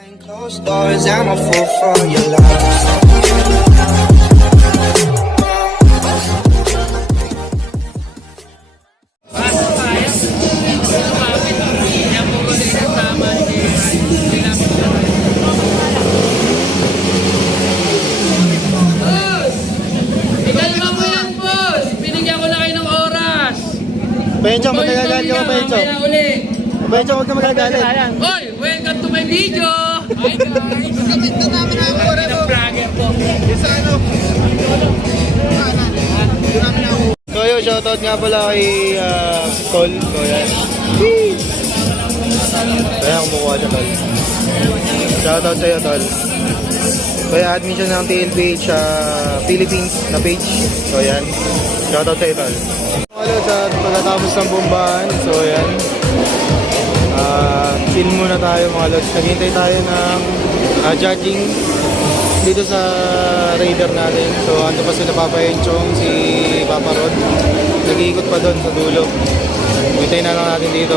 Closed doors, I'm a fool for your love. Benjo, magagalit ka ba, Benjo? Benjo, huwag ka magagalit. Hoy, welcome to my video! Hi guys! Magkakita namin ang oras mo. Vlogger po. Isa ano? So yun, shoutout nga pala kay Tol. So yan. Kaya kumukuha siya, Tol. Shoutout sa'yo, Tol. Kaya admin siya ng TLPH Philippines na page. So yan. Shoutout sa'yo, Tol. Hello sa pagkatapos ng Bombahan. So yan. Chill muna tayo mga lods. Naghintay tayo ng judging dito sa raider natin. So ando pa sila Papa Enchong, si Papa Rod. Nag-iikot pa doon sa dulo. Hintayin na lang natin dito.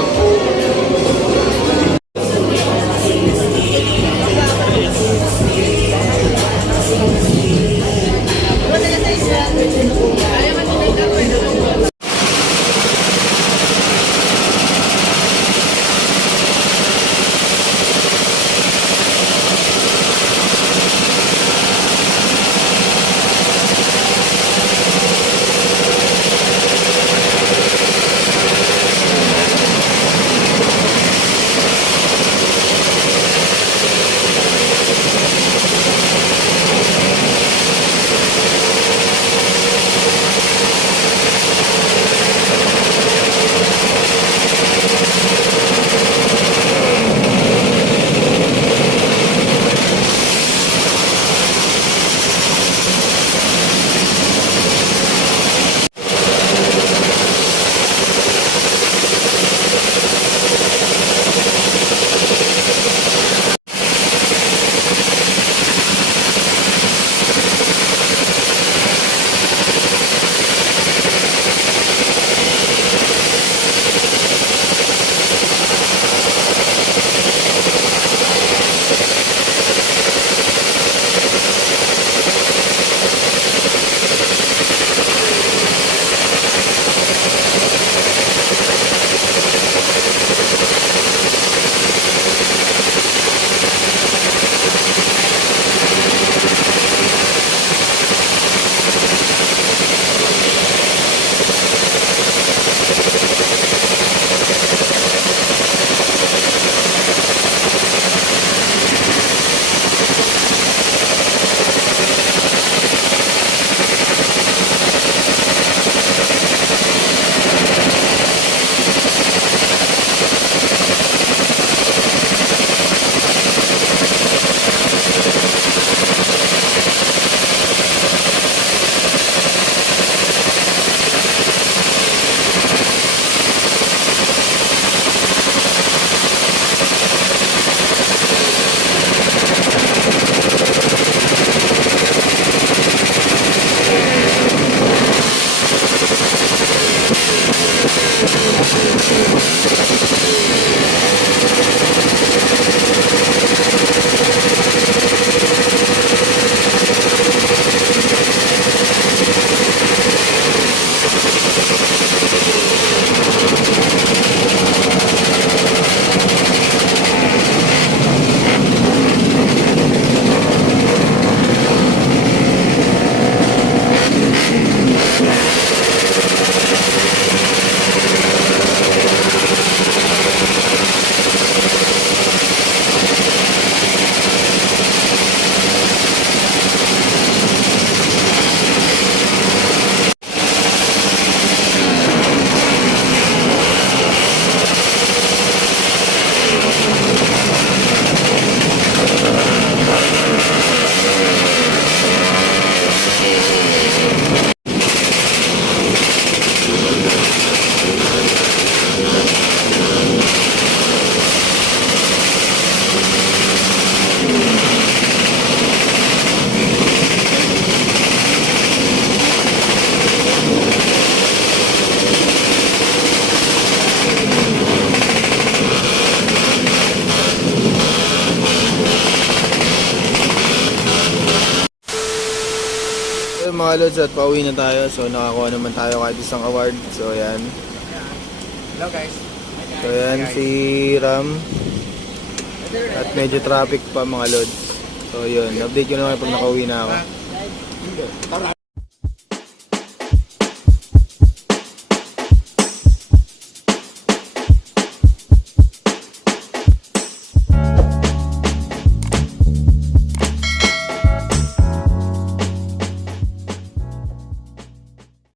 mga lods at pauwi na tayo. So nakakuha naman tayo kahit isang award. So yan. Hello guys. So yan si Ram. At medyo traffic pa mga lods. So yun, update ko na pag nakauwi na ako.